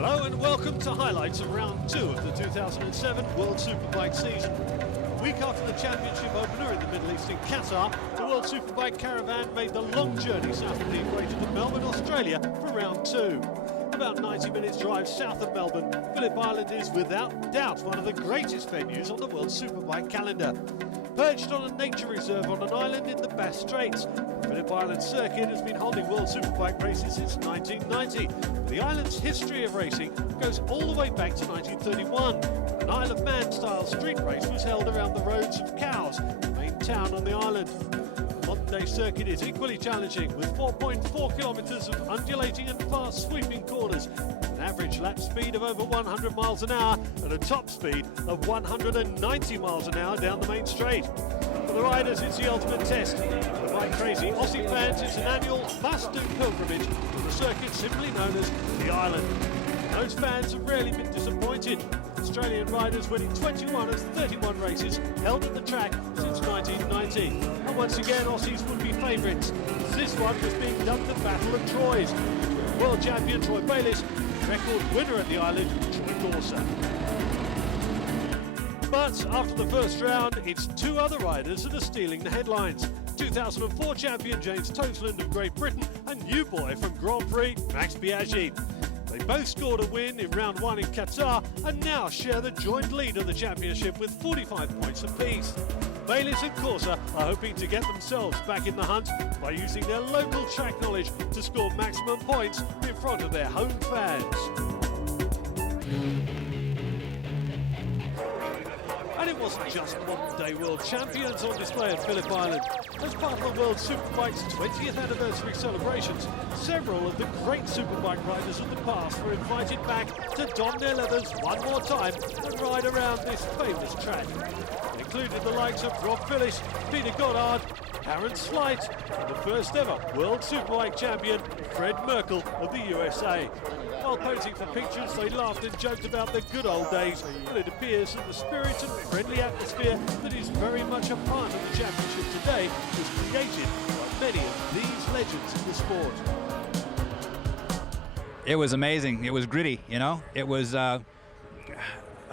Hello and welcome to highlights of round 2 of the 2007 World Superbike season. A week after the championship opener in the Middle East in Qatar, the World Superbike caravan made the long journey south of the equator to Melbourne, Australia for round 2. About 90 minutes drive south of Melbourne, Phillip Island is without doubt one of the greatest venues on the World Superbike calendar. Perched on a nature reserve on an island in the Bass Straits, the Phillip Island circuit has been holding World Superbike races since 1990. The island's history of racing goes all the way back to 1931. An Isle of Man-style street race was held around the roads of Cowes, the main town on the island. The modern-day circuit is equally challenging, with 4.4 kilometres of undulating and fast-sweeping corners, an average lap speed of over 100 miles an hour and a top speed of 190 miles an hour down the main straight. For the riders, it's the ultimate test. For bike-crazy Aussie fans, it's an annual must-do pilgrimage to the circuit simply known as the Island. Those fans have rarely been disappointed. Australian riders winning 21 of 31 races held at the track since 1990. And once again, Aussies would be favourites. This one was being dubbed the Battle of Troyes. World champion Troy Bayliss, record winner at the island, Troy Corser. But after the first round, it's two other riders that are stealing the headlines. 2004 champion James Toseland of Great Britain and new boy from Grand Prix, Max Biaggi. They both scored a win in round 1 in Qatar and now share the joint lead of the championship with 45 points apiece. Bayliss and Corser are hoping to get themselves back in the hunt by using their local track knowledge to score maximum points in front of their home fans. And it wasn't just modern-day world champions on display at Phillip Island. As part of the World Superbike's 20th anniversary celebrations, several of the great Superbike riders of the past were invited back to don their leathers one more time and ride around this famous track. It included the likes of Rob Phillips, Peter Goddard, Aaron Slight, and the first ever World Superbike champion, Fred Merkel of the USA. While posing for pictures, they laughed and joked about the good old days, and it appears that the spirit and friendly atmosphere that is very much a part of the championship today was created by many of these legends in the sport. It was amazing. It was gritty, you know. It was a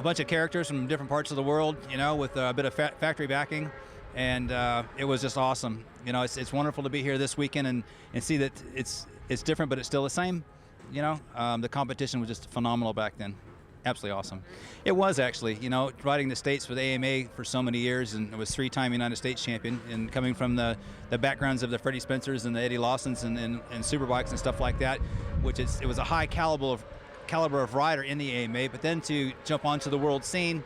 bunch of characters from different parts of the world, you know, with a bit of factory backing, and it was just awesome. You know, it's wonderful to be here this weekend and see that it's different, but it's still the same. You know, the competition was just phenomenal back then. Absolutely awesome. It was actually, you know, riding the States for the AMA for so many years, and it was 3-time United States champion, and coming from the backgrounds of the Freddie Spencers and the Eddie Lawsons and Superbikes and stuff like that, it was a high caliber of rider in the AMA, but then to jump onto the world scene,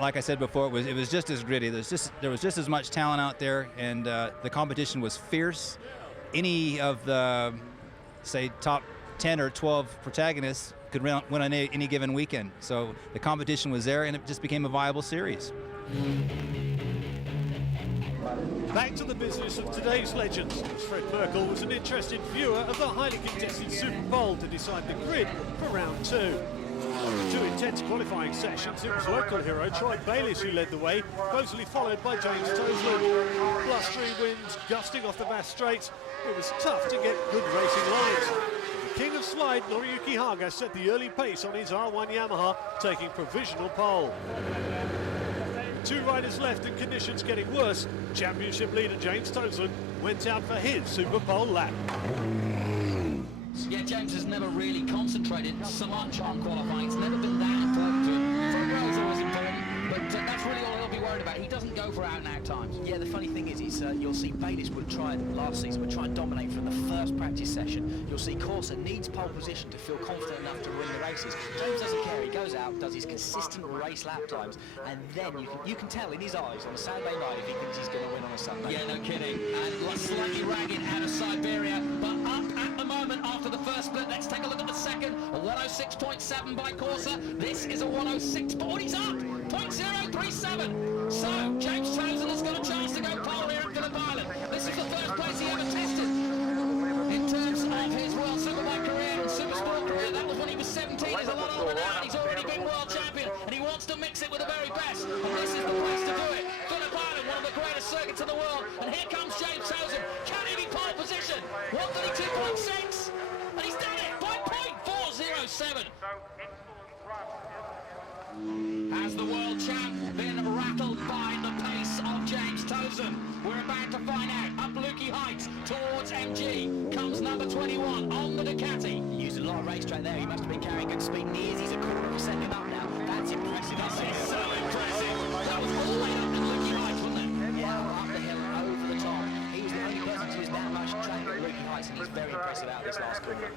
like I said before, it was just as gritty. There was just as much talent out there, and the competition was fierce. Any of the, say, top 10 or 12 protagonists could win on any given weekend. So the competition was there, and it just became a viable series. Back to the business of today's legends. Fred Merkel was an interested viewer of the highly contested Superpole to decide the grid for round 2. After 2 intense qualifying sessions, it was local hero Troy Bayliss who led the way, closely followed by James Toseland. Blustery winds gusting off the Bass Straits, it was tough to get good racing lines. The king of slide, Noriyuki Haga, set the early pace on his R1 Yamaha, taking provisional pole. 2 riders left and conditions getting worse. Championship leader James Toseland went out for his Superpole lap. Yeah, James has never really concentrated so much on qualifying. It's never been that important to him. Front row is always important, but that's really all he'll be worried about. He doesn't go for out-and-out times. Yeah, the funny thing is you'll see Bayliss last season would try and dominate from the first practice session. You'll see Corser needs pole position to feel confident enough to win the races. James doesn't care. He goes out, does his consistent race lap times, and then you can tell in his eyes on a Saturday night if he thinks he's going to win on a Sunday. Yeah, no kidding. And slightly ragged out of Siberia, but up at the moment after the first split. Let's take a look at the second. A 106.7 by Corser. This is a 106. Oh, he's up! 0.037. So James Toseland has got a chance to go pole here at Phillip Island. This is the first place he ever tested in terms of his World Superbike career and Supersport career. That was when he was 17. He's a lot older now, and he's already been world champion, and he wants to mix it with the very best. And this is the place to do it. Phillip Island, one of the greatest circuits in the world. And here comes James Toseland. Can he be pole position? 132.6. And he's done it by 0.407. 107. Has the world champ been rattled by the pace of James Tozen? We're about to find out. Up Lukey Heights towards MG comes number 21 on the Ducati. He used a lot of racetrack there. He must have been carrying good speed. He's a quarter of a second up now. That's impressive. This is so impressive. That was all the way up in Lukey Heights, wasn't it? Yeah, up the hill and over the top. He was the only person to use that much track at Lukey Heights, and he's very impressive out this last corner.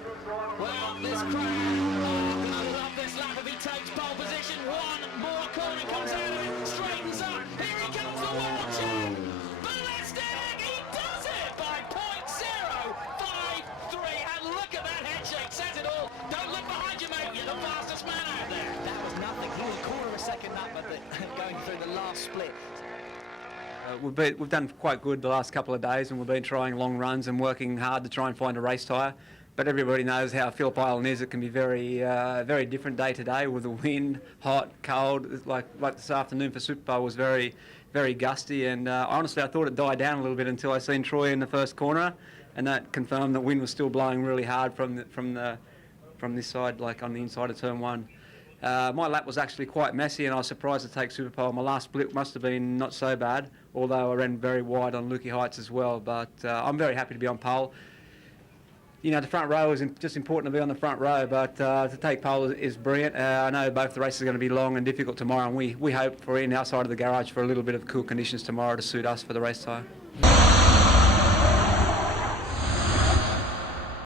Well, this crowd are going to love this lap if he takes pole position. One more corner comes out of it, straightens up. Here he comes, the world champ. Ballistic, he does it by .053. And look at that head shake, says it all. Don't look behind you, mate. You're the fastest man out there. That was nothing. He was a quarter of a second up, but going through the last split. We've done quite good the last couple of days, and we've been trying long runs and working hard to try and find a race tyre. But everybody knows how Phillip Island is. It can be very, very different day to day with the wind, hot, cold. Like this afternoon for Superpole was very, very gusty. And honestly, I thought it died down a little bit until I seen Troy in the first corner, and that confirmed that wind was still blowing really hard from this side, like on the inside of turn one. My lap was actually quite messy, and I was surprised to take Superpole. My last split must have been not so bad, although I ran very wide on Lukey Heights as well. But I'm very happy to be on pole. You know, the front row is just important to be on the front row, but to take pole is brilliant. I know both the races are going to be long and difficult tomorrow, and we hope for in our side of the garage for a little bit of cool conditions tomorrow to suit us for the race tyre.